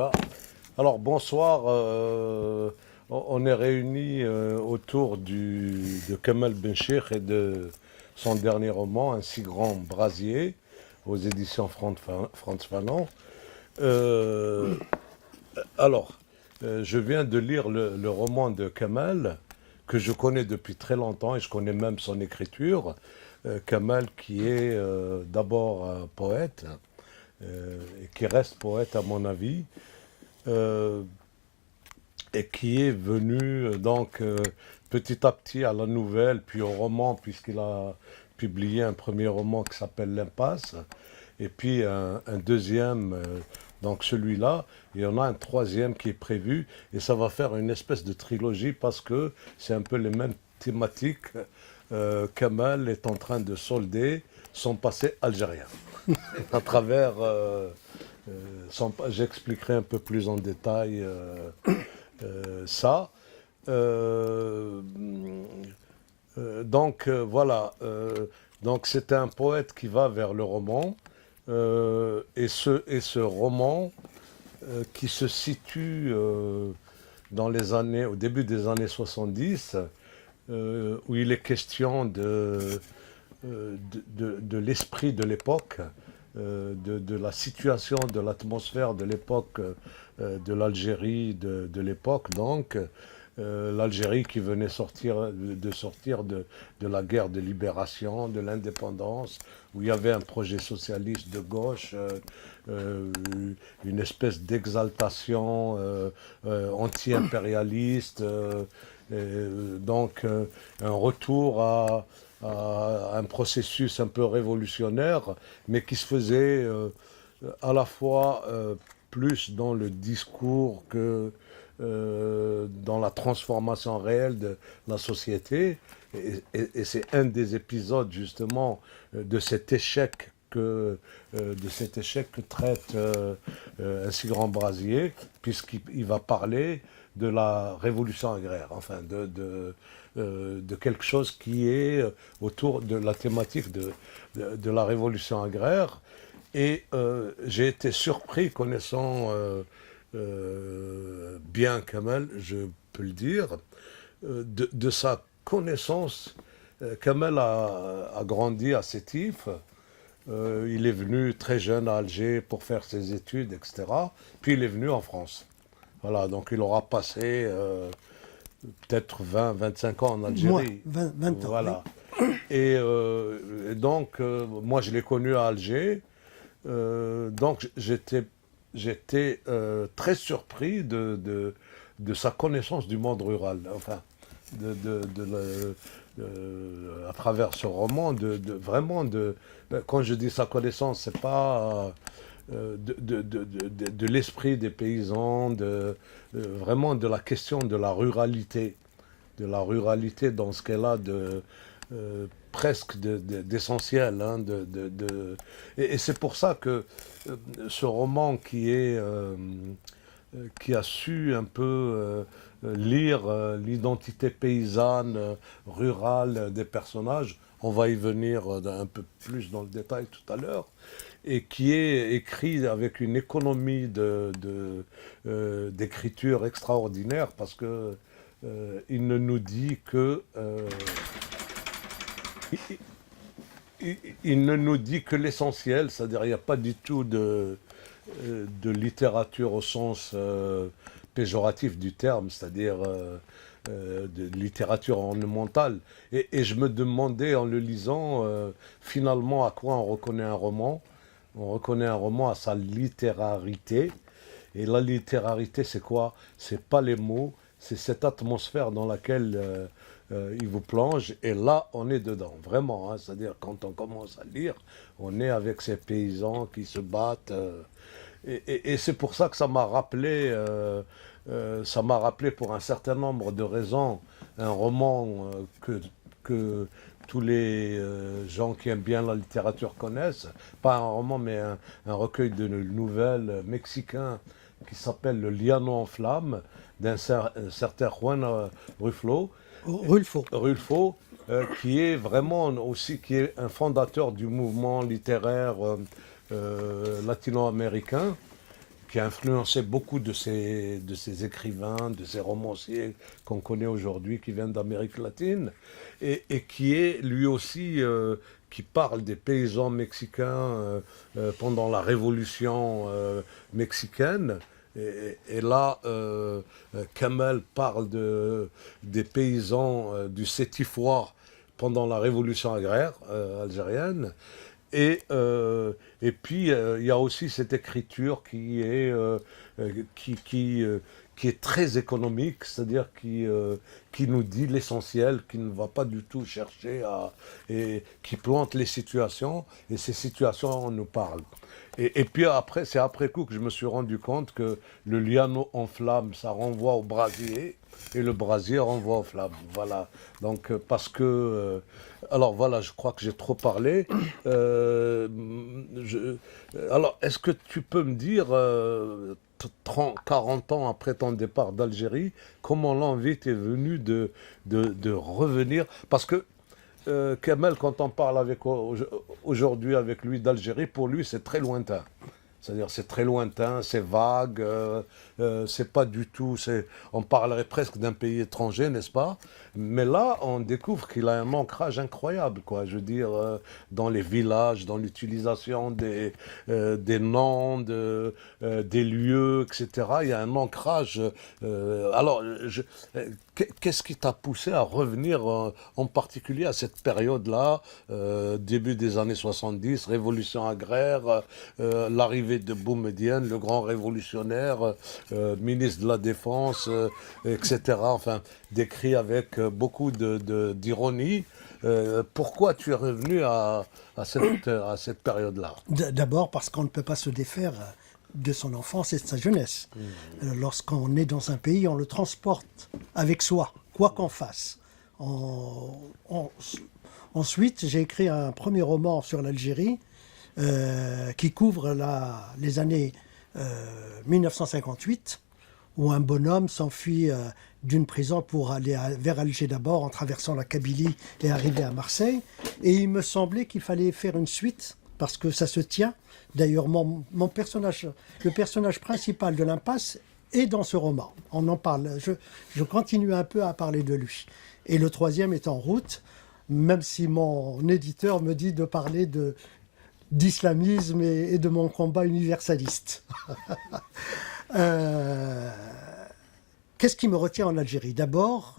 va. Alors bonsoir, on est réunis autour de Kamal Benchir et de son dernier roman, Un si grand brasier, aux éditions Franz Fanon. Euh, je viens de lire le roman de Kamal, que je connais depuis très longtemps et je connais même son écriture. Kamal qui est d'abord un poète, et qui reste poète à mon avis, euh, et qui est venu petit à petit à la nouvelle, puis au roman, puisqu'il a publié un premier roman qui s'appelle L'Impasse, et puis un deuxième, donc celui-là, et on a un troisième qui est prévu, et ça va faire une espèce de trilogie parce que c'est un peu les mêmes thématiques. Kamal est en train de solder son passé algérien à travers j'expliquerai un peu plus en détail ça. Euh, voilà. Donc c'est un poète qui va vers le roman. Et ce roman qui se situe au début des années 70, où il est question de l'esprit de l'époque, de la situation, de l'atmosphère de l'époque, de l'Algérie de l'époque, donc l'Algérie qui venait sortir de la guerre de libération, de l'indépendance, où il y avait un projet socialiste de gauche, une espèce d'exaltation anti-impérialiste, un retour à un processus un peu révolutionnaire, mais qui se faisait à la fois plus dans le discours que dans la transformation réelle de la société. Et c'est un des épisodes justement de cet échec que traite Un si grand brasier, puisqu'il va parler de la révolution agraire, enfin de quelque chose qui est autour de la thématique de la révolution agraire. Et j'ai été surpris, connaissant bien Kamal, je peux le dire, de sa connaissance. Kamal a grandi à Sétif. Il est venu très jeune à Alger pour faire ses études, etc. Puis il est venu en France. Voilà, donc il aura passé peut-être 20, 25 ans en Moins, Algérie. 20 ans, oui. Voilà. Et donc, moi, je l'ai connu à Alger. Donc, j'étais très surpris de sa connaissance du monde rural. Enfin, à travers ce roman, quand je dis sa connaissance, c'est pas de l'esprit des paysans, vraiment de la question de la ruralité dans ce qu'elle a presque d'essentiel. Hein, et c'est pour ça que ce roman qui a su un peu lire l'identité paysanne, rurale des personnages, on va y venir un peu plus dans le détail tout à l'heure, et qui est écrit avec une économie d'écriture extraordinaire, parce que il ne nous dit que il ne nous dit que l'essentiel, c'est-à-dire il n'y a pas du tout de littérature au sens péjoratif du terme, c'est-à-dire de littérature ornementale. Et je me demandais en le lisant, finalement, à quoi on reconnaît un roman. On reconnaît un roman à sa littérarité. Et la littérarité, c'est quoi? C'est pas les mots, c'est cette atmosphère dans laquelle il vous plonge. Et là, on est dedans, vraiment. Hein, c'est-à-dire, quand on commence à lire, on est avec ces paysans qui se battent. Et c'est pour ça que ça m'a rappelé pour un certain nombre de raisons un roman que tous les gens qui aiment bien la littérature connaissent. Pas un roman, mais un recueil de nouvelles mexicain qui s'appelle Le Liano en flammes, d'un certain Juan Ruflo, Rulfo. Rulfo, qui est vraiment aussi qui est un fondateur du mouvement littéraire latino-américain, qui a influencé beaucoup de ces écrivains, de ces romanciers qu'on connaît aujourd'hui, qui viennent d'Amérique latine, et qui est lui aussi, qui parle des paysans mexicains pendant la révolution mexicaine. Et là, Kamel parle des paysans du Sétifois pendant la révolution agraire algérienne. Et puis, il y a aussi cette écriture qui, qui, euh, qui est très économique, c'est-à-dire qui nous dit l'essentiel, qui ne va pas du tout chercher et qui plante les situations, et ces situations, on nous parle. Et puis après, c'est après coup que je me suis rendu compte que le liano en flamme, ça renvoie au brasier, et le brasier renvoie aux flammes. Voilà. Donc, parce que. Alors voilà, je crois que j'ai trop parlé. Euh, je- alors, est-ce que tu peux me dire, 30, 40 ans après ton départ d'Algérie, comment l'envie t'est venue de revenir? Parce que Kamel, quand on parle aujourd'hui avec lui d'Algérie, pour lui, c'est très lointain. C'est-à-dire, c'est très lointain, c'est vague, c'est pas du tout. On parlerait presque d'un pays étranger, n'est-ce pas? Mais là, on découvre qu'il a un ancrage incroyable, quoi. Je veux dire, dans les villages, dans l'utilisation des noms, des lieux, etc. Il y a un ancrage. Alors, qu'est-ce qui t'a poussé à revenir en particulier à cette période-là, début des années 70, révolution agraire, l'arrivée de Boumedienne, le grand révolutionnaire, ministre de la Défense, etc. Enfin, décrit avec beaucoup d'ironie. Pourquoi tu es revenu à cette période-là? D'abord parce qu'on ne peut pas se défaire de son enfance et de sa jeunesse. Lorsqu'on est dans un pays, on le transporte avec soi, quoi qu'on fasse. On- Ensuite, j'ai écrit un premier roman sur l'Algérie qui couvre les années 1958, où un bonhomme s'enfuit d'une prison pour aller vers Alger d'abord, en traversant la Kabylie et arriver à Marseille. Et il me semblait qu'il fallait faire une suite, parce que ça se tient. D'ailleurs, mon personnage, le personnage principal de l'Impasse est dans ce roman. On en parle. Je continue un peu à parler de lui. Et le troisième est en route, même si mon éditeur me dit de parler d'islamisme et de mon combat universaliste. Euh, Qu'est-ce qui me retient en Algérie? D'abord,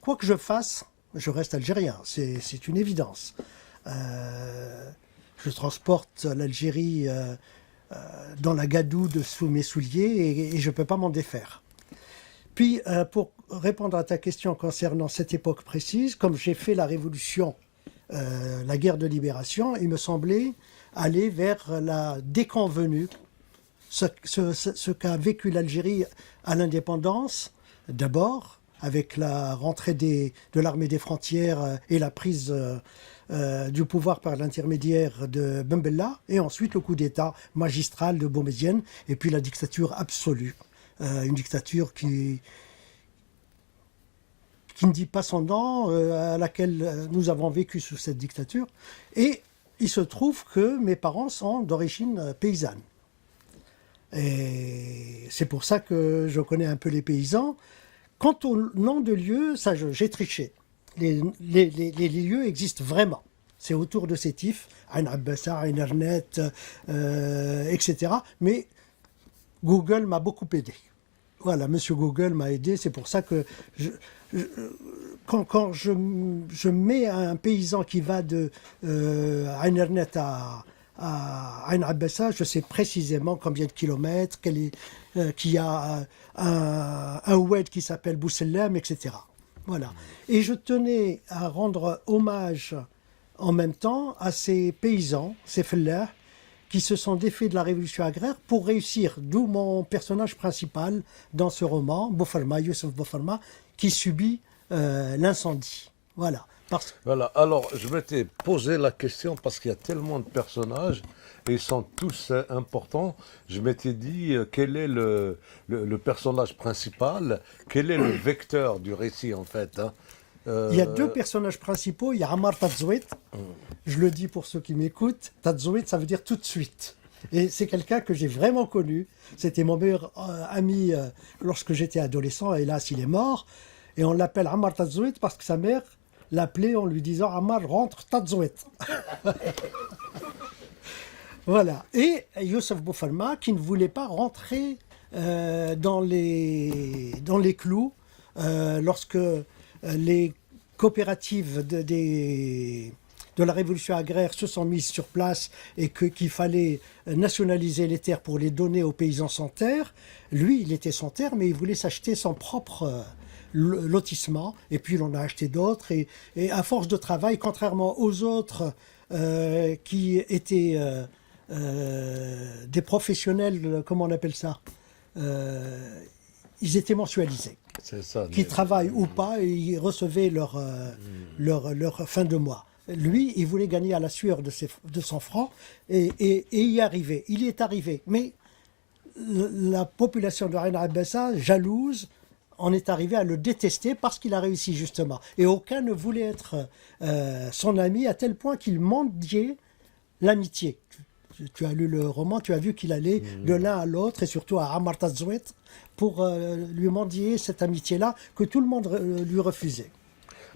quoi que je fasse, je reste algérien, c'est une évidence. Je transporte l'Algérie dans la gadoue sous mes souliers et je ne peux pas m'en défaire. Puis, pour répondre à ta question concernant cette époque précise, comme j'ai fait la révolution, la guerre de libération, il me semblait aller vers la déconvenue, ce qu'a vécu l'Algérie à l'indépendance, d'abord, avec la rentrée de l'armée des frontières et la prise du pouvoir par l'intermédiaire de Ben Bella, et ensuite le coup d'État magistral de Boumedienne, et puis la dictature absolue. Une dictature qui ne dit pas son nom, à laquelle nous avons vécu sous cette dictature. Et il se trouve que mes parents sont d'origine paysanne. Et c'est pour ça que je connais un peu les paysans. Quant au nom de lieu, ça j'ai triché. Les lieux existent vraiment. C'est autour de Sétif, Ain Abbassa, Ain Arnet, etc. Mais Google m'a beaucoup aidé. Voilà, Monsieur Google m'a aidé. C'est pour ça que quand je mets un paysan qui va de Ain Arnet à Ain Abbassa, je sais précisément combien de kilomètres, qu'il y a un oued qui s'appelle Boussellem, etc. Voilà. Et je tenais à rendre hommage en même temps à ces paysans, ces fellahs, qui se sont défaits de la révolution agraire pour réussir, d'où mon personnage principal dans ce roman, Boufarma, Youssef Boufarma, qui subit l'incendie. Voilà. Voilà, alors je m'étais posé la question parce qu'il y a tellement de personnages et ils sont tous importants. Je m'étais dit quel est le personnage principal, quel est le vecteur du récit en fait, hein. Il y a deux personnages principaux. Il y a Ammar Tadzouet. Je le dis pour ceux qui m'écoutent. Tadzouet, ça veut dire tout de suite. Et c'est quelqu'un que j'ai vraiment connu. C'était mon meilleur ami lorsque j'étais adolescent. Hélas, il est mort. Et on l'appelle Ammar Tazouet parce que sa mère l'appelait en lui disant Ammar, rentre Tazouet. Voilà. Et Youssef Boufalma qui ne voulait pas rentrer dans les clous lorsque les coopératives de la révolution agraire se sont mises sur place et qu'il fallait nationaliser les terres pour les donner aux paysans sans terre. Lui, il était sans terre, mais il voulait s'acheter son propre lotissement. Et puis, il en a acheté d'autres. Et à force de travail, contrairement aux autres qui étaient des professionnels, comment on appelle ça ils étaient mensualisés. C'est ça. Qu'ils travaillent ou pas, ils recevaient leur fin de mois. Lui, il voulait gagner à la sueur de son franc et y arriver. Il y est arrivé. Mais la population de Ain Abbassa, jalouse, en est arrivée à le détester parce qu'il a réussi justement. Et aucun ne voulait être son ami à tel point qu'il mendiait l'amitié. Tu as lu le roman, tu as vu qu'il allait de l'un à l'autre et surtout à Ammar Tazouet pour lui mendier cette amitié-là que tout le monde lui refusait.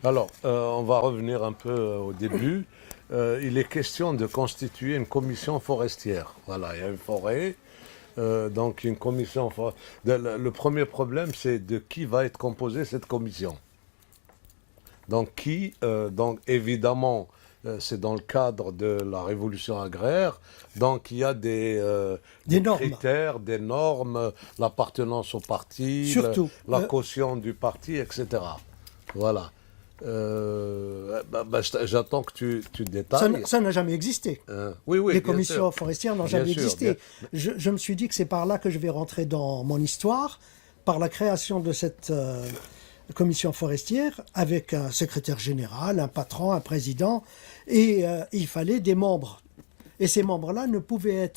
Alors, on va revenir un peu au début. Il est question de constituer une commission forestière. Voilà, il y a une forêt, donc une commission forestière. Le premier problème, c'est de qui va être composée cette commission. Donc, donc évidemment, c'est dans le cadre de la révolution agraire. Donc, il y a des critères, des normes, l'appartenance au parti, Surtout, la caution du parti, etc. Voilà. J'attends que tu détailles. Ça n'a jamais existé. Oui, Les commissions forestières n'ont jamais existé. Bien. Je me suis dit que c'est par là que je vais rentrer dans mon histoire, par la création de cette commission forestière, avec un secrétaire général, un patron, un président, et il fallait des membres. Et ces membres-là ne pouvaient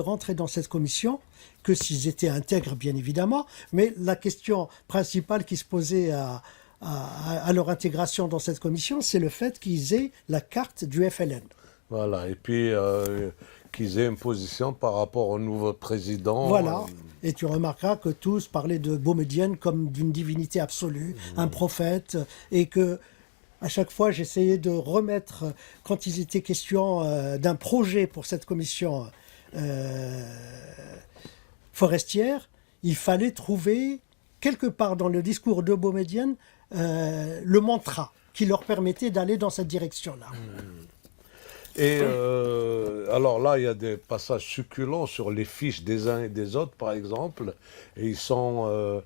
rentrer dans cette commission que s'ils étaient intègres, bien évidemment, mais la question principale qui se posait à leur intégration dans cette commission, c'est le fait qu'ils aient la carte du FLN. Voilà, et puis qu'ils aient une position par rapport au nouveau président. Voilà, et tu remarqueras que tous parlaient de Boumedienne comme d'une divinité absolue, un prophète, et que à chaque fois j'essayais de remettre, quand il était question d'un projet pour cette commission forestière, il fallait trouver quelque part dans le discours de Boumedienne le mantra qui leur permettait d'aller dans cette direction-là. Et alors là, il y a des passages succulents sur les fiches des uns et des autres, par exemple, et ils sont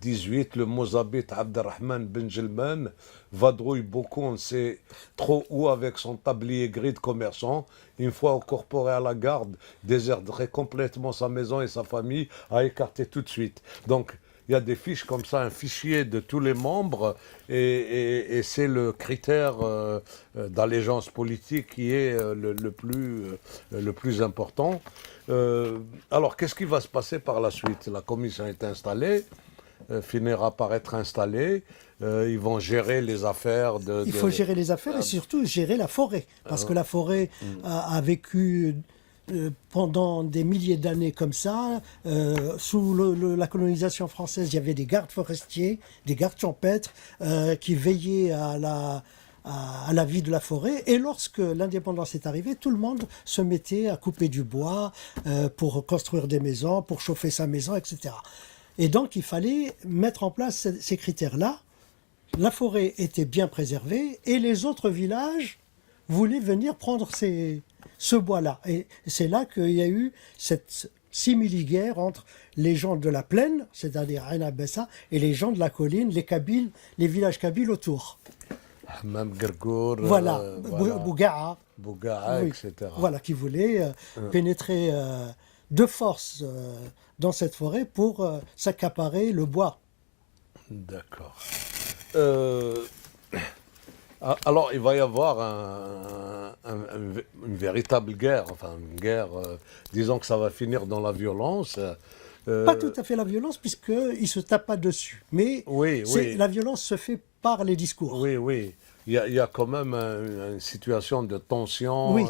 18, le Mozabit Abderrahman Ben Jelman vadrouille beaucoup, on ne sait trop où, avec son tablier gris de commerçant. Une fois incorporé à la garde, déserterait complètement sa maison et sa famille, à écarter tout de suite. Donc, il y a des fiches comme ça, un fichier de tous les membres, et c'est le critère d'allégeance politique qui est le plus important. Alors, qu'est-ce qui va se passer par la suite? La commission est installée, finira par être installée. Ils vont gérer les affaires Il faut gérer les affaires et surtout gérer la forêt. Parce que la forêt a vécu pendant des milliers d'années comme ça. Sous la colonisation française, il y avait des gardes forestiers, des gardes champêtres qui veillaient à la vie de la forêt. Et lorsque l'indépendance est arrivée, tout le monde se mettait à couper du bois pour construire des maisons, pour chauffer sa maison, etc. Et donc, il fallait mettre en place ces critères-là. La forêt était bien préservée et les autres villages voulaient venir prendre ce bois-là. Et c'est là qu'il y a eu cette simili-guerre entre les gens de la plaine, c'est-à-dire Ain Abbassa, et les gens de la colline, les Kabyles, les villages kabyles autour. Hammam Gergour, voilà, Bouga'a, oui, etc. Voilà, qui voulaient pénétrer de force dans cette forêt pour s'accaparer le bois. D'accord. Alors, il va y avoir une véritable guerre, enfin une guerre, disons que ça va finir dans la violence. Pas tout à fait la violence, puisqu'ils ne se tapent pas dessus. Mais oui. la violence se fait par les discours. Oui. il y a quand même une situation de tension Oui.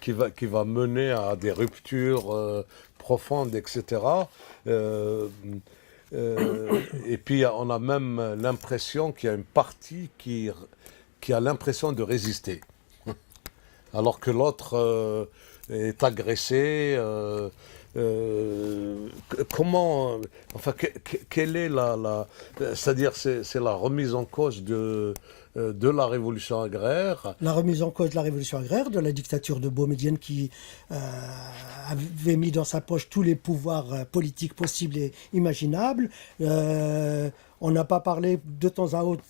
qui va mener à des ruptures profondes, etc. Euh, et puis on a même l'impression qu'il y a une partie qui a l'impression de résister, alors que l'autre est agressé. Comment, enfin, quelle est c'est-à-dire c'est la remise en cause de la révolution agraire. La remise en cause de la révolution agraire, de la dictature de Boumedienne qui avait mis dans sa poche tous les pouvoirs politiques possibles et imaginables. On n'a pas parlé de temps à autre,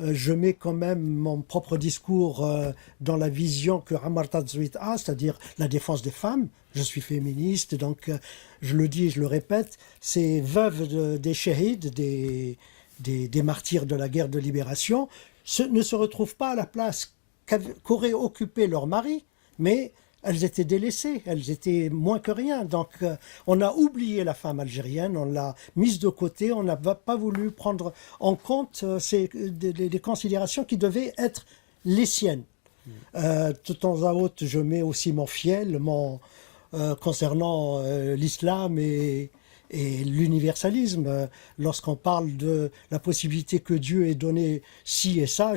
je mets quand même mon propre discours dans la vision que Ammar Tazouit a, c'est-à-dire la défense des femmes. Je suis féministe, donc je le dis et je le répète, ces veuves des shahids, des martyrs de la guerre de libération, ne se retrouvent pas à la place qu'auraient occupé leur mari, mais elles étaient délaissées, elles étaient moins que rien. Donc on a oublié la femme algérienne, on l'a mise de côté, on n'a pas voulu prendre en compte des considérations qui devaient être les siennes. De temps à autre, je mets aussi mon fiel concernant l'islam et l'universalisme. Lorsqu'on parle de la possibilité que Dieu ait donné ci et ça,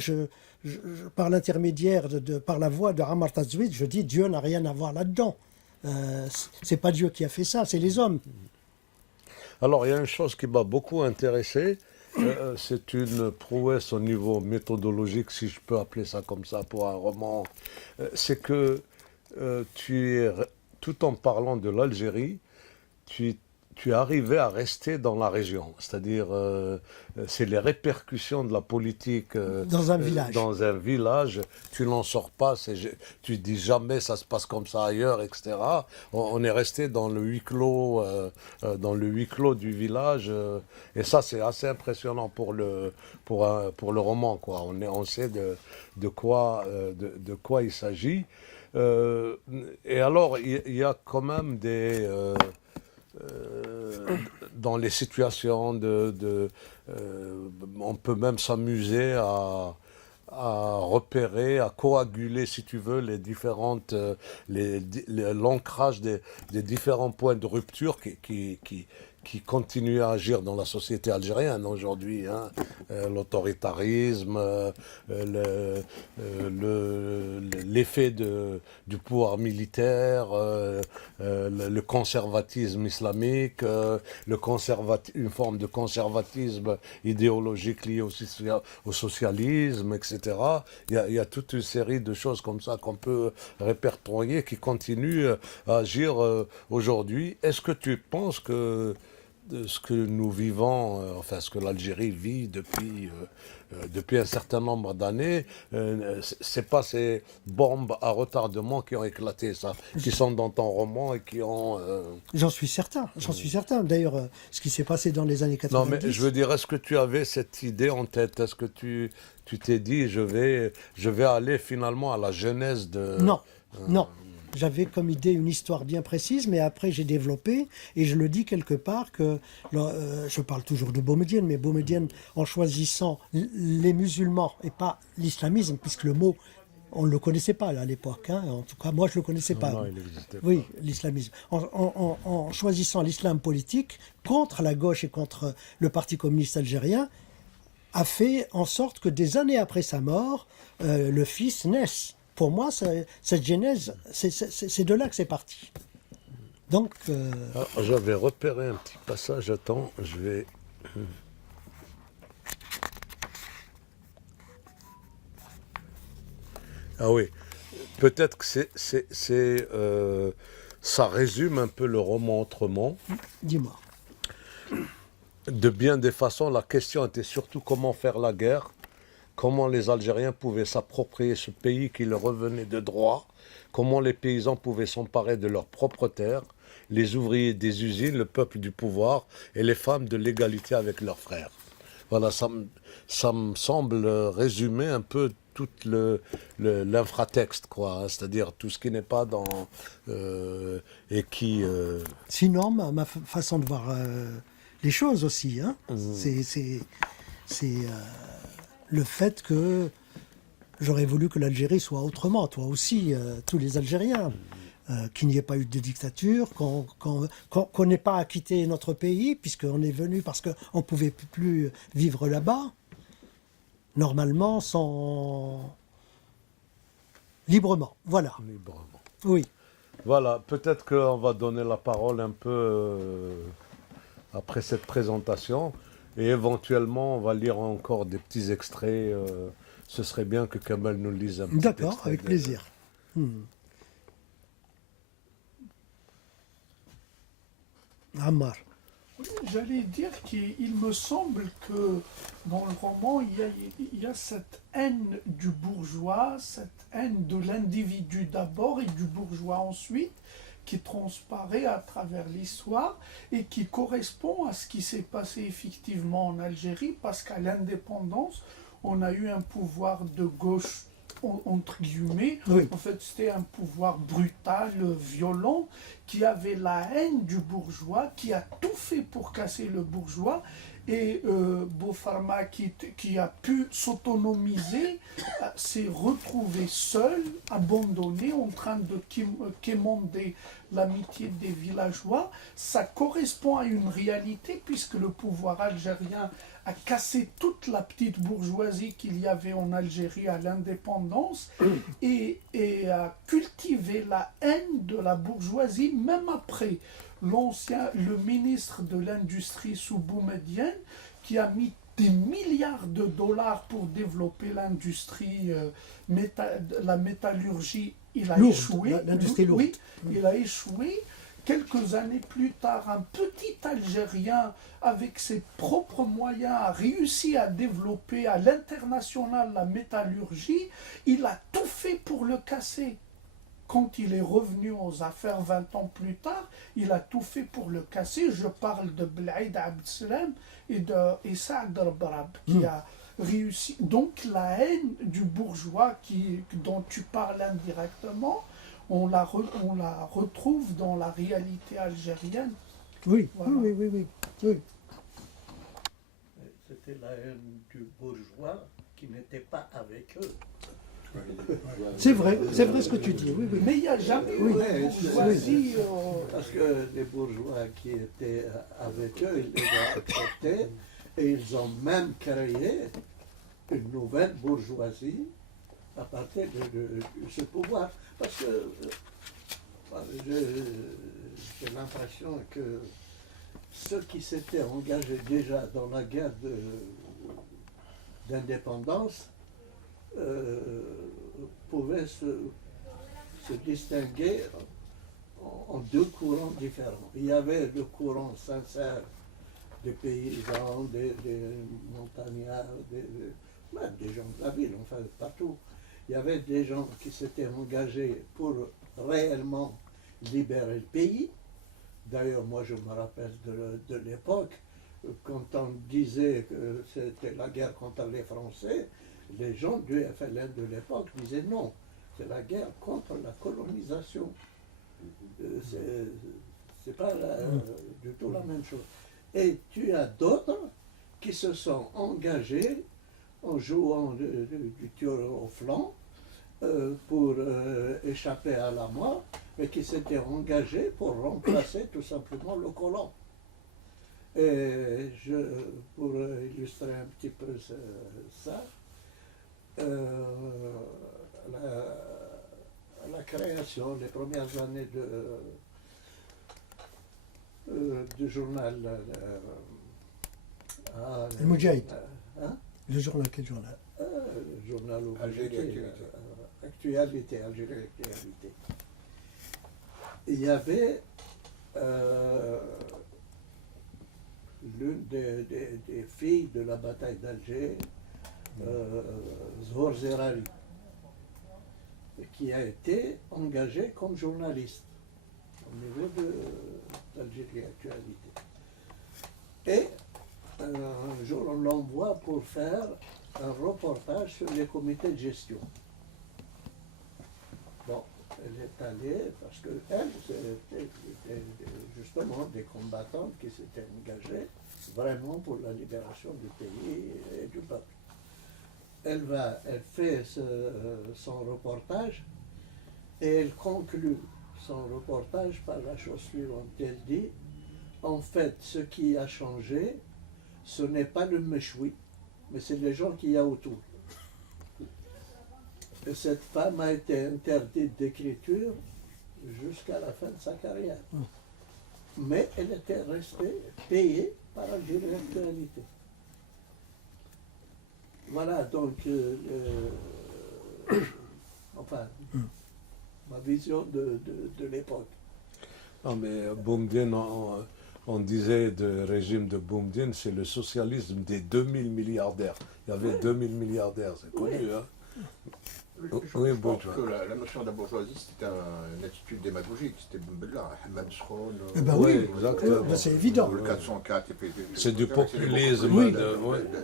par l'intermédiaire, par la voix de Ammar Tazouit, je dis Dieu n'a rien à voir là-dedans. C'est pas Dieu qui a fait ça, c'est les hommes. Alors il y a une chose qui m'a beaucoup intéressé, c'est une prouesse au niveau méthodologique, si je peux appeler ça comme ça pour un roman, c'est que tout en parlant de l'Algérie, tu, tu es arrivé à rester dans la région. C'est-à-dire, c'est les répercussions de la politique Dans un village. dans un village. Tu n'en sors pas, tu dis jamais ça se passe comme ça ailleurs, etc. On est resté dans le huis clos, du village. Et ça, c'est assez impressionnant pour le roman, quoi. On sait de quoi il s'agit. Et alors, il y a quand même dans les situations on peut même s'amuser à repérer, à coaguler, si tu veux, les différentes, l'ancrage des différents points de rupture qui continuent à agir dans la société algérienne aujourd'hui, hein. L'autoritarisme, l'effet du pouvoir militaire, le conservatisme islamique, une forme de conservatisme idéologique lié au socialisme, etc. Il y a toute une série de choses comme ça qu'on peut répertorier qui continuent à agir aujourd'hui. Est-ce que tu penses que ce que nous vivons, enfin ce que l'Algérie vit depuis un certain nombre d'années, c'est pas ces bombes à retardement qui ont éclaté, ça, qui sont dans ton roman et qui ont... J'en suis certain, j'en suis certain. D'ailleurs, ce qui s'est passé dans les années 90... Non, mais je veux dire, est-ce que tu avais cette idée en tête? Est-ce que tu t'es dit, je vais aller finalement à la genèse de... Non, non. J'avais comme idée une histoire bien précise, mais après j'ai développé, et je le dis quelque part, que je parle toujours de Boumedienne, mais Boumedienne, en choisissant les musulmans et pas l'islamisme, puisque le mot, on ne le connaissait pas à l'époque, hein. En tout cas moi je ne le connaissais pas. Non, il n'existait pas. Oui, l'islamisme. En choisissant l'islam politique contre la gauche et contre le Parti communiste algérien, a fait en sorte que des années après sa mort, le fils naisse. Pour moi, cette genèse, c'est de là que c'est parti. Donc... Alors, j'avais repéré un petit passage, attends, je vais... Ah oui, peut-être que ça résume un peu le roman autrement. Dis-moi. De bien des façons, la question était surtout comment faire la guerre, comment les Algériens pouvaient s'approprier ce pays qui leur revenait de droit, comment les paysans pouvaient s'emparer de leurs propres terres, les ouvriers des usines, le peuple du pouvoir et les femmes de l'égalité avec leurs frères. Voilà, ça me semble résumer un peu tout l'infratexte, quoi, hein, c'est-à-dire tout ce qui n'est pas dans... et qui... Sinon, ma façon de voir les choses aussi, hein, c'est le fait que J'aurais voulu que l'Algérie soit autrement, toi aussi, tous les Algériens. Qu'il n'y ait pas eu de dictature, qu'on n'ait pas à quitter notre pays, puisqu'on est venu parce qu'on ne pouvait plus vivre là-bas, normalement, librement. Voilà. Librement. Oui. Voilà, peut-être qu'on va donner la parole un peu après cette présentation et éventuellement on va lire encore des petits extraits. Ce serait bien que Kamel nous lise un petit D'accord, extrait. avec plaisir. Ammar. Oui, j'allais dire qu'il me semble que dans le roman, il y a cette haine du bourgeois, cette haine de l'individu d'abord et du bourgeois ensuite, qui transparaît à travers l'histoire et qui correspond à ce qui s'est passé effectivement en Algérie, parce qu'à l'indépendance, on a eu un pouvoir de gauche entre guillemets. Oui. En fait, c'était un pouvoir brutal, violent, qui avait la haine du bourgeois, qui a tout fait pour casser le bourgeois. Et Bofarma, qui a pu s'autonomiser, s'est retrouvé seul, abandonné, en train de quémander l'amitié des villageois. Ça correspond à une réalité, puisque le pouvoir algérien a cassé toute la petite bourgeoisie qu'il y avait en Algérie à l'indépendance et a cultivé la haine de la bourgeoisie, même après le ministre de l'Industrie sous Boumedienne, qui a mis des milliards de dollars pour développer l'industrie, la métallurgie, il a échoué. L'industrie lourde. Oui, il a échoué. Quelques années plus tard, un petit Algérien, avec ses propres moyens, a réussi à développer à l'international la métallurgie. Il a tout fait pour le casser. Quand il est revenu aux affaires 20 ans plus tard, il a tout fait pour le casser. Je parle de Blaïd Abdeslam et de Saad Barab, qui a réussi. Donc la haine du bourgeois dont tu parles indirectement, on la retrouve dans la réalité algérienne. Oui, Voilà. oui. C'était la haine du bourgeois qui n'était pas avec eux. C'est vrai ce que tu dis, oui. Mais il n'y a jamais eu Oui. de bourgeoisie. Parce que les bourgeois qui étaient avec eux, ils les ont acceptés et ils ont même créé une nouvelle bourgeoisie à partir de ce pouvoir. Parce que j'ai l'impression que ceux qui s'étaient engagés déjà dans la guerre d'indépendance pouvaient se distinguer en deux courants différents. Il y avait le courant sincère des paysans, des montagnards, des gens de la ville, enfin partout. Il y avait des gens qui s'étaient engagés pour réellement libérer le pays. D'ailleurs, moi je me rappelle de l'époque, quand on disait que c'était la guerre contre les Français, les gens du FLN de l'époque disaient non, c'est la guerre contre la colonisation. C'est pas du tout la même chose. Et tu as d'autres qui se sont engagés en jouant du tir au flanc pour échapper à la mort, mais qui s'étaient engagés pour remplacer tout simplement le colon. Et pour illustrer un petit peu ça, la création, les premières années du journal Le Moudjahid. Hein? Le journal, quel journal? Le journal Algérie Actualité, Algérie Actualité. Il y avait l'une des filles de la bataille d'Alger, Zhor Zerari, qui a été engagée comme journaliste au niveau d'Algérie Actualité. Et un jour, on l'envoie pour faire un reportage sur les comités de gestion. Bon, elle est allée parce qu'elle, c'était justement des combattantes qui s'étaient engagées vraiment pour la libération du pays et du peuple. elle fait son reportage et elle conclut son reportage par la chose suivante. Elle dit, en fait, ce qui a changé, ce n'est pas le méchoui, mais c'est les gens qu'il y a autour. Et cette femme a été interdite d'écriture jusqu'à la fin de sa carrière. Mais elle était restée payée par Algérie Actualité. Voilà donc enfin, ma vision de l'époque. Non, mais Boumedienne, on disait de régime de Boumedienne, c'est le socialisme des 2000 milliardaires. Il y avait 2000 milliardaires, c'est connu, Oui. hein. Je Oui, pense bon, que la notion de la bourgeoisie, c'était une attitude démagogique. C'était Boumedienne, Hamad Sroun, Eh ben Oui, oui, exactement. ben c'est évident. le 404. Et puis, C'est du populisme, Oui. de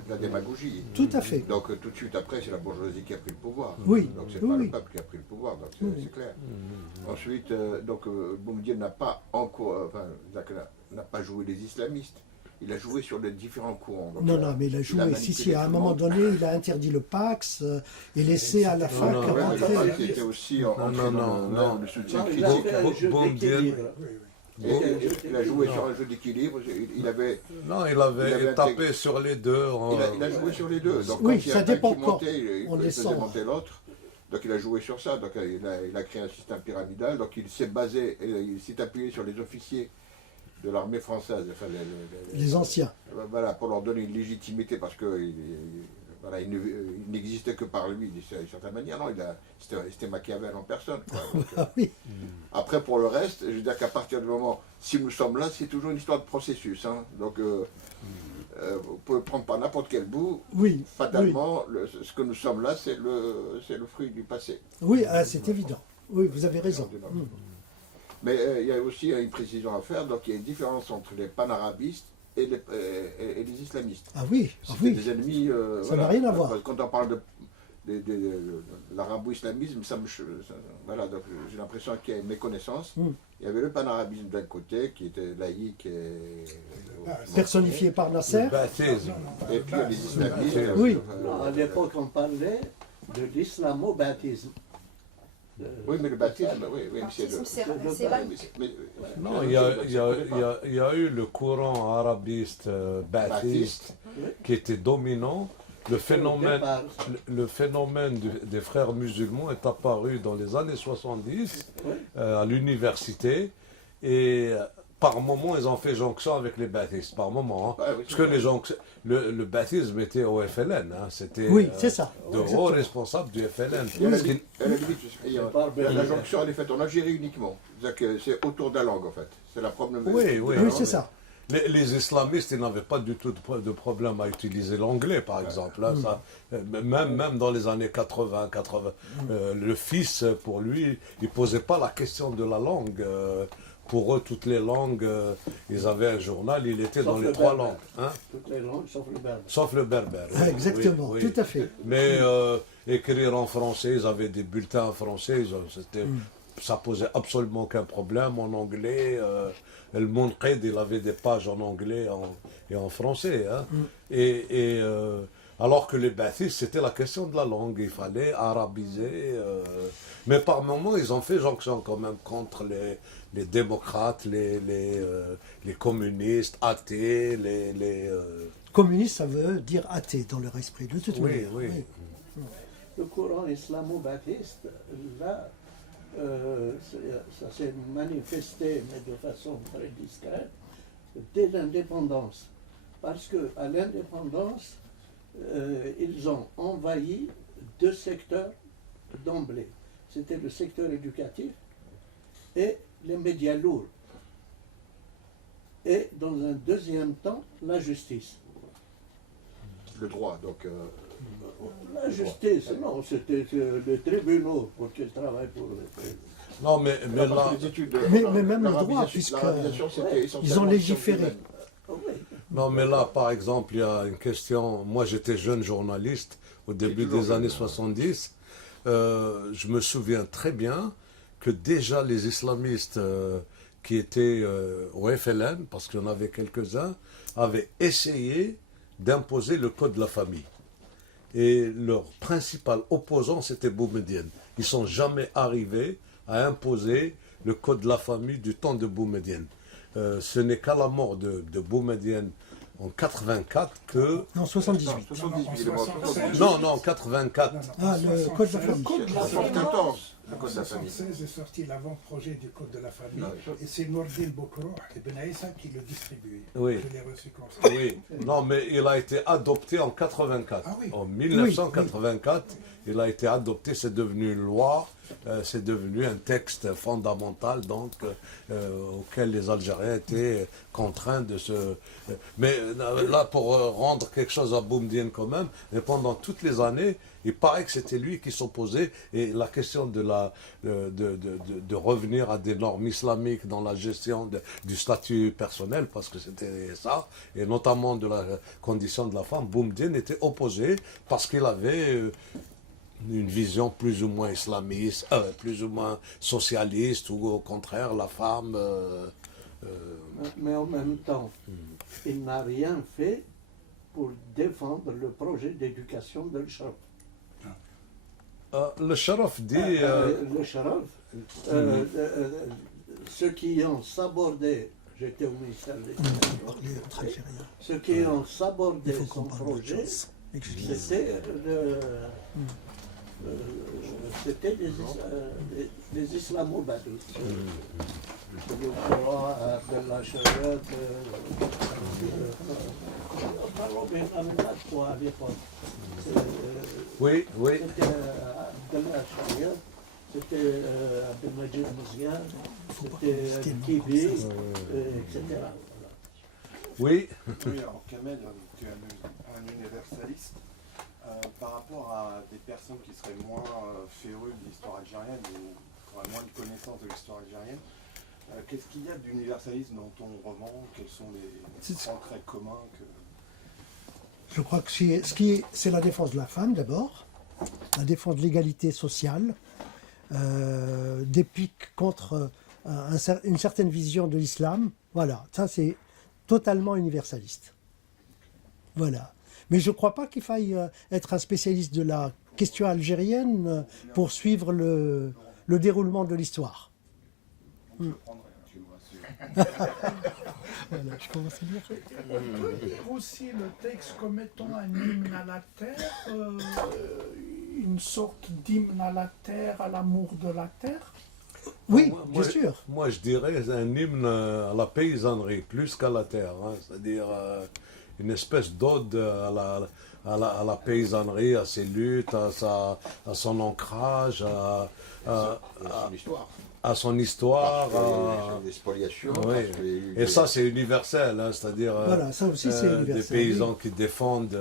la démagogie. Tout à fait. Donc tout de suite après, c'est la bourgeoisie qui a pris le pouvoir. Oui. Donc c'est Oui, pas oui. le peuple qui a pris le pouvoir, donc Oui. c'est clair. Ensuite, Boumedienne n'a pas encore, n'a pas joué les islamistes. Il a joué sur les différents courants. Donc, Non, non, mais il a joué. Si, à un moment donné, il a interdit le Pax et laissé à la fac non, Ouais, mais le rentrer. Pax était aussi en non. le soutien Non, il a critique. fait un jeu Boumedienne. d'équilibre. Il a joué sur un jeu d'équilibre. Il avait Non, il avait tapé intégré- sur les deux. il a joué sur les deux. Donc, Oui, quand il y a ça un qui dépend quand montait, il on faisait descend. monter l'autre. Donc il a joué sur ça. Donc il a créé un système pyramidal. Donc il s'est basé, il s'est appuyé sur les officiers de l'armée française, enfin, Les anciens. voilà, pour leur donner une légitimité, parce que voilà, il n'existait que par lui, d'une certaine manière. Non, c'était Machiavel en personne. Quoi. Donc, Ah oui, après, pour le reste, je veux dire qu'à partir du moment, si nous sommes là, c'est toujours une histoire de processus. Hein. Donc, vous pouvez prendre par n'importe quel bout. oui, Fatalement, ce que nous sommes là, c'est le fruit du passé. oui, ah, c'est évident. Oui, vous avez raison. Mais il y a aussi une précision à faire. Donc, il y a une différence entre les panarabistes et les islamistes. Ah oui, ah C'était oui. des ennemis. Ça n'a rien à voir. Quand on parle de l'arabo-islamisme, voilà, donc j'ai l'impression qu'il y a une méconnaissance. Il y avait le panarabisme d'un côté qui était laïque et Personnifié par Nasser. Le baptême. et puis il y a les islamistes. Oui. Non, à l'époque, on parlait de l'islamo-baptisme. Oui, mais le baptisme, oui, mais c'est le. C'est laïque. Non, il y a eu le courant arabiste baptiste qui était dominant. Le phénomène des frères musulmans est apparu dans les années 70 à l'université et par moment ils ont fait jonction avec les baptistes, par moment. Hein. Parce que le baptisme était au FLN, hein. C'était Oui, c'est ça. de hauts responsables du FLN. Et à la limite, la jonction elle est faite en Algérie uniquement. C'est-à-dire que c'est autour de la langue en fait. C'est la problématique. Oui, Oui, c'est ça. Les islamistes, ils n'avaient pas du tout de problème à utiliser l'anglais, par exemple. Là, ça, même dans les années 80, le fils, pour lui, il ne posait pas la question de la langue. Pour eux, toutes les langues, ils avaient un journal, il était dans les trois langues. Hein? Toutes les langues, sauf le berbère. Sauf le berbère. Ah, exactement, oui. tout à fait. Mais écrire en français, ils avaient des bulletins en français, ça posait absolument aucun problème. En anglais, le Monqed, il avait des pages en anglais et en français. Hein. Alors que les baptistes, c'était la question de la langue, il fallait arabiser. Mais par moments, ils ont fait jonction quand même contre les démocrates, les communistes, athées, Communiste, ça veut dire athée dans leur esprit, de toute Oui, manière. oui. Le courant islamo-baptiste, là, ça s'est manifesté, mais de façon très discrète, dès l'indépendance. Parce qu'à l'indépendance, ils ont envahi deux secteurs d'emblée. C'était le secteur éducatif et les médias lourds. Et dans un deuxième temps, la justice. Le droit, donc. La justice, non, c'était les tribunaux pour qu'ils travaillent pour les. Non, mais là, Les études, Mais même le droit, l'arabisation, puisque c'était ils essentiellement ont légiféré. humaine. Oui. non, mais là, par exemple, il y a une question. Moi, j'étais jeune journaliste au début toujours des jeune, années hein. 70. Je me souviens très bien que déjà les islamistes qui étaient au FLN, parce qu'il y en avait quelques-uns, avaient essayé d'imposer le code de la famille. et leur principal opposant, c'était Boumedienne. Ils ne sont jamais arrivés à imposer le code de la famille du temps de Boumedienne. Ce n'est qu'à la mort de Boumedienne en 84 que... Non, 78. Non, 78, il est mort en 78. Non, 84. Ah, le code de la Le famille. code de la En famille. 74, le code de la En famille. 76 est sorti l'avant-projet du Code de la famille Ouais. et c'est Nourdine Bokro et Ben Aïssa qui le distribuait. Oui. Je l'ai reçu comme ça. Oui, non, mais il a été adopté en 84. Ah oui. En 1984, il a été adopté, c'est devenu une loi, c'est devenu un texte fondamental donc auquel les Algériens étaient contraints de se... mais là, pour rendre quelque chose à Boumedienne quand même, mais pendant toutes les années, il paraît que c'était lui qui s'opposait, et la question de revenir à des normes islamiques dans la gestion du statut personnel, parce que c'était ça, et notamment de la condition de la femme, Boumedienne était opposé parce qu'il avait une vision plus ou moins islamiste, plus ou moins socialiste, ou au contraire la femme... Mais en même temps, il n'a rien fait pour défendre le projet d'éducation de Sharaf. le Sharaf dit... Le Sharaf, ceux qui ont sabordé, j'étais au ministère de l'Éducation, Parler entre Algériens. ceux qui ont Il sabordé faut son qu'on parle d'autre projet, chose. Excusez-moi. c'était les islamo-badistes. Le Coran, Abdallah Shariat, Robin Ahmed à l'époque. Oui, oui. C'était Abdallah Shariat, c'était Abdelmajid Mouzian, c'était Kibi, etc. Voilà. Oui, Oui, alors Kamel, tu es un universaliste. Par rapport à des personnes qui seraient moins férus de l'histoire algérienne ou qui auraient moins de connaissances de l'histoire algérienne, qu'est-ce qu'il y a d'universalisme dans ton roman? Quels sont les grands traits communs que... Je crois que c'est la défense de la femme d'abord, la défense de l'égalité sociale, des piques contre une certaine vision de l'islam. Voilà, ça c'est totalement universaliste. Voilà. Mais je ne crois pas qu'il faille être un spécialiste de la question algérienne pour suivre le déroulement de l'histoire. Voilà, je commence à dire. On peut dire aussi le texte comme étant un hymne à la terre, une sorte d'hymne à la terre, à l'amour de la terre. Oui, Moi, bien sûr. Moi, je dirais un hymne à la paysannerie, plus qu'à la terre. Hein. C'est-à-dire une espèce d'ode à la paysannerie, à ses luttes, à son ancrage, Son histoire. à son histoire. Les spoliations. Oui. parce qu'il y a eu Et des- ça, c'est universel, hein, c'est-à-dire Voilà, ça aussi c'est des universel. paysans qui défendent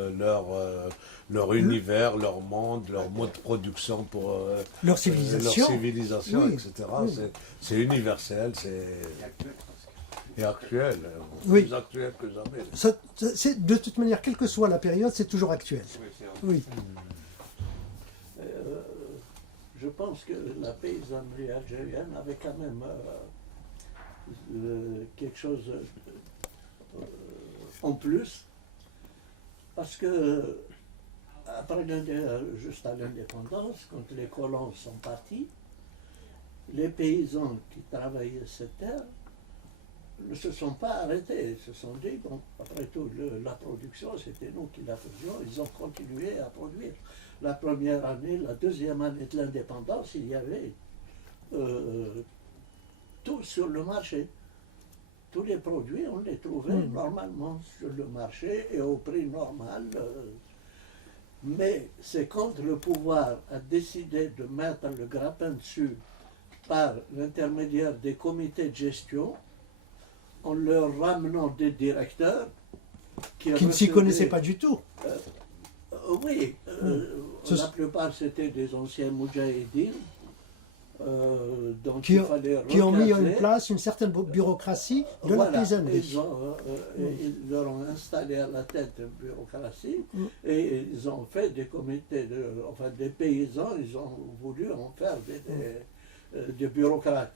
leur univers, leur monde, leur mode de production pour Leur civilisation. leur civilisation, Oui. etc. Oui. C'est universel, et actuel, Oui. plus actuel que jamais. De toute manière, quelle que soit la période, c'est toujours actuel. Oui. Je pense que la paysannerie algérienne avait quand même quelque chose en plus, parce que après juste à l'indépendance, quand les colons sont partis, les paysans qui travaillaient cette terre ne se sont pas arrêtés. Ils se sont dit, bon, après tout, la production, c'était nous qui la faisions. Ils ont continué à produire. La première année, la deuxième année de l'indépendance, il y avait tout sur le marché. Tous les produits, on les trouvait normalement sur le marché et au prix normal. Mais c'est quand le pouvoir a décidé de mettre le grappin dessus par l'intermédiaire des comités de gestion, en leur ramenant des directeurs Qui ne s'y connaissaient pas du tout. Oui, Ce- la plupart c'était des anciens moudjahidines, donc Qui il ont- fallait Qui ont mis en recadrer. place une certaine bureaucratie de la Voilà, paysannerie. ils leur ont installé à la tête une bureaucratie et ils ont fait des comités, des paysans, ils ont voulu en faire des bureaucrates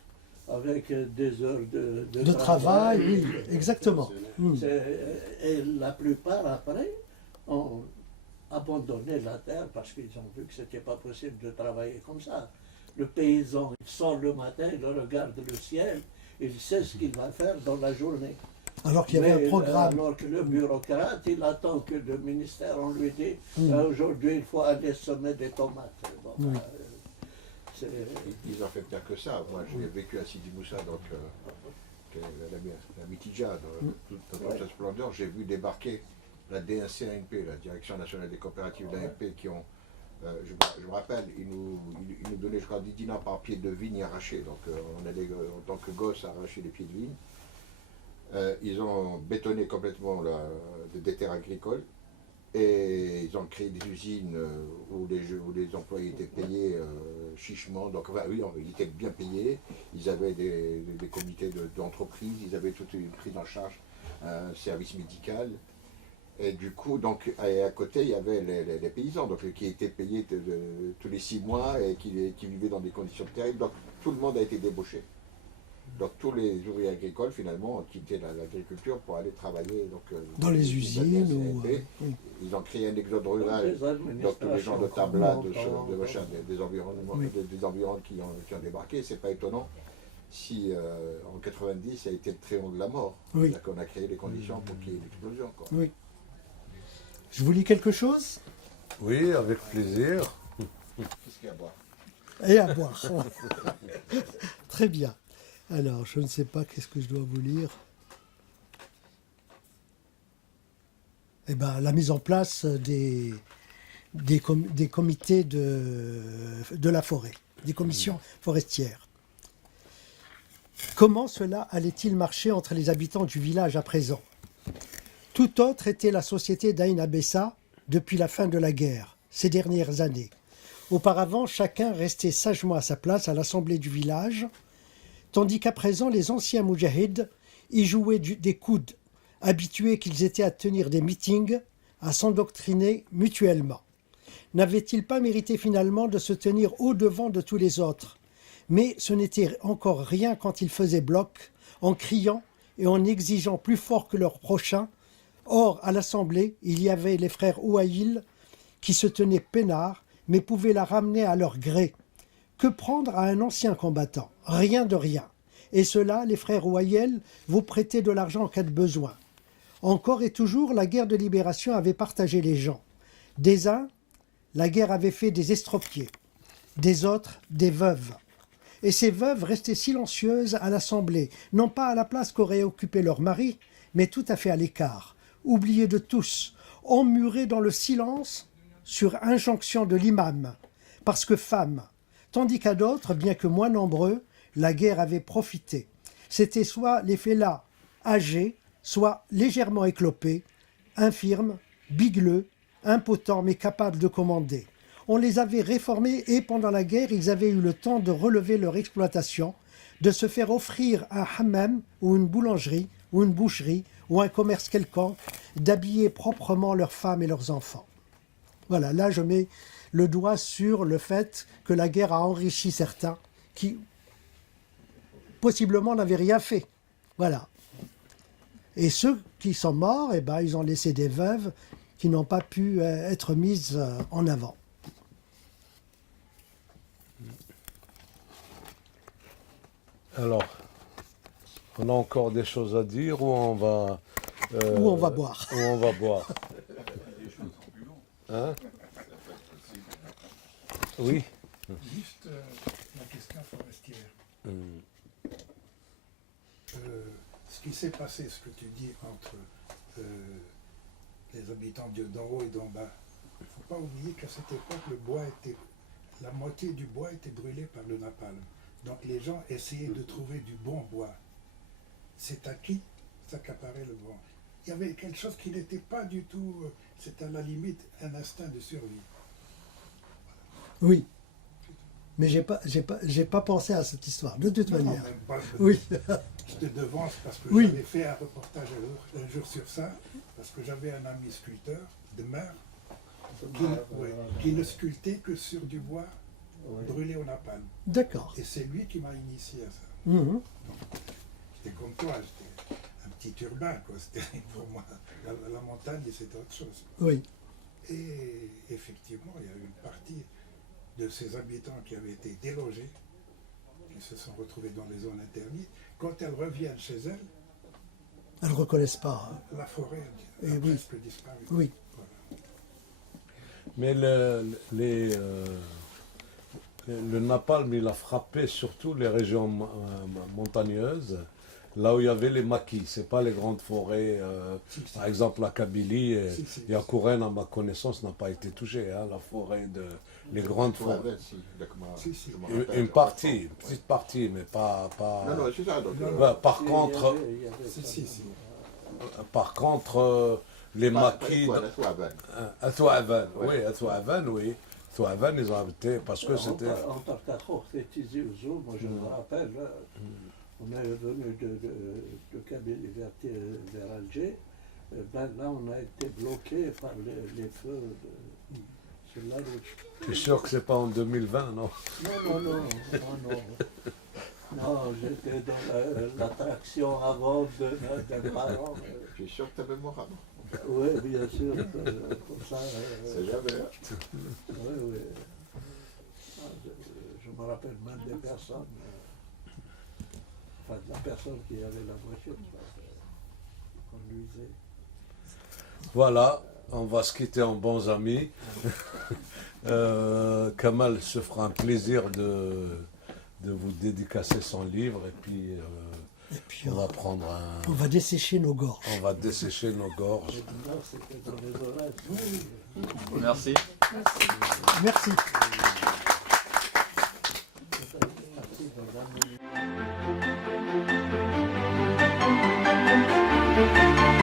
avec des heures De travail, oui, exactement. Et la plupart après ont abandonné la terre parce qu'ils ont vu que ce n'était pas possible de travailler comme ça. Le paysan, il sort le matin, il regarde le ciel, il sait ce qu'il va faire dans la journée. Alors qu'il y avait Mais, un programme. alors que le bureaucrate, il attend que le ministère, on lui dit, aujourd'hui, il faut aller semer des tomates. Bon, Oui. c'est- Ils ont fait pire que ça. Moi, j'ai vécu à Sidi Moussa, donc la Mitidja, dans toute sa splendeur. J'ai vu débarquer la DNCANP, la Direction nationale des coopératives d'ANP, qui ont, je me rappelle, ils nous donnaient, je crois, 10 dinars par pied de vigne arraché. Donc on allait, en tant que gosse, arracher les pieds de vigne. Ils ont bétonné complètement des terres agricoles et ils ont créé des usines où les employés étaient payés chichement. Donc enfin, oui, ils étaient bien payés. Ils avaient des comités d'entreprise, ils avaient toute une prise en charge, un service médical. Et du coup, donc, à côté, il y avait les paysans donc, qui étaient payés tous les 6 mois et qui vivaient dans des conditions terribles. Donc tout le monde a été débauché. Donc tous les ouvriers agricoles, finalement, ont quitté l'agriculture pour aller travailler Dans les usines ou... CNP. oui. Ils ont créé un exode rural. les Donc tous les gens de Tabla, des environs qui ont débarqué, c'est pas étonnant si en 90 ça a été le triangle de la mort. Oui. C'est-à-dire qu'on a créé les conditions pour qu'il y ait l'explosion. quoi. Oui. Je vous lis quelque chose Oui, avec plaisir. Qu'est-ce qu'il y a à boire? et à boire. Très bien. Alors, je ne sais pas qu'est-ce que je dois vous lire. Eh bien, la mise en place des comités de la forêt, des commissions forestières. Comment cela allait-il marcher entre les habitants du village à présent? Tout autre était la société d'Aïn Abessa depuis la fin de la guerre, ces dernières années. Auparavant, chacun restait sagement à sa place à l'assemblée du village, tandis qu'à présent, les anciens moudjahids y jouaient des coudes, habitués qu'ils étaient à tenir des meetings, à s'endoctriner mutuellement. N'avaient-ils pas mérité finalement de se tenir au-devant de tous les autres? Mais ce n'était encore rien quand ils faisaient bloc, en criant et en exigeant plus fort que leurs prochains. Or, à l'assemblée, il y avait les frères Ouaïl qui se tenaient peinards, mais pouvaient la ramener à leur gré. Que prendre à un ancien combattant? Rien de rien. Et cela, les frères Ouaïl vous prêtaient de l'argent en cas de besoin. Encore et toujours, la guerre de libération avait partagé les gens. Des uns, la guerre avait fait des estropiés. Des autres, des veuves. Et ces veuves restaient silencieuses à l'assemblée, non pas à la place qu'aurait occupé leur mari, mais tout à fait à l'écart, oubliées de tous, emmurées dans le silence sur injonction de l'imam, parce que femmes, tandis qu'à d'autres, bien que moins nombreux, la guerre avait profité. C'étaient soit les fellahs âgés, soit légèrement éclopés, infirmes, bigleux, impotents mais capables de commander. On les avait réformés et pendant la guerre, ils avaient eu le temps de relever leur exploitation, de se faire offrir un hammam ou une boulangerie ou une boucherie ou un commerce quelconque, d'habiller proprement leurs femmes et leurs enfants. Voilà, là je mets le doigt sur le fait que la guerre a enrichi certains qui possiblement n'avaient rien fait. Voilà. Et ceux qui sont morts, eh ben, ils ont laissé des veuves qui n'ont pas pu être mises en avant. Alors, on a encore des choses à dire ou on va... Ou on va boire. Ou on va boire. Hein? Oui. Juste la question forestière. Ce qui s'est passé, ce que tu dis entre les habitants d'en haut et d'en bas, il ne faut pas oublier qu'à cette époque, la moitié du bois était brûlé par le napalm. Donc les gens essayaient de trouver du bon bois. C'est à qui s'accaparait le bon. Il y avait quelque chose qui n'était pas du tout, c'était à la limite un instinct de survie. Oui. Mais j'ai pas pensé à cette histoire, de toute Non, manière. même pas, Oui. Je te devance parce que Oui. j'avais fait un reportage un jour sur ça, parce que j'avais un ami sculpteur de mer qui ne sculptait que sur du bois brûlé au napalm. D'accord. Et c'est lui qui m'a initié à ça. Mhm. J'étais comme toi, j'étais un petit urbain, quoi. C'était pour moi. La montagne, c'était autre chose. Oui. Et effectivement, il y a eu une partie de ces habitants qui avaient été délogés, qui se sont retrouvés dans les zones interdites. Quand elles reviennent chez elles, Elles ne reconnaissent pas. la forêt Eh a oui. presque disparu. Oui. Voilà. Mais le napalm, il a frappé surtout les régions montagneuses, là où il y avait les maquis. C'est pas les grandes forêts. Par exemple, la Kabylie et à Kouren, à ma connaissance, n'a pas été touchée. Hein, la forêt les grandes Ouais, forêts. ben, si, d'accord, Si, si. je me rappelle, Une partie, une petite partie, mais pas. Non, non, c'est ça. Donc, Ouais, par Il y contre, avait- il y avait Si, ça. si, si. les pas- maquis. pas- pas- pas- À Thouavan, Ouais. oui, à Thouavan, oui. Thouavan, ils ont habité parce que c'était. En Tartakhor, c'est Tizi Ouzou, moi je me rappelle, là, on est venu de Kabylie vers Alger. Ben là, on a été bloqué par les feux sur la route. Je suis sûr que c'est pas en 2020, non? Non. Non, j'étais dans l'attraction avant de parents. Je suis sûr que tu avais mémorable. Oui, bien sûr. Comme ça. C'est jamais. Oui. Ah, je me rappelle même des personnes. Enfin, de la personne qui avait la voiture, qui conduisait. Voilà, on va se quitter en bons amis. Kamal se fera un plaisir de vous dédicacer son livre et puis Et puis, on va prendre on va dessécher nos gorges. on va dessécher nos gorges. Là, c'était dans les oreilles. Merci. Merci.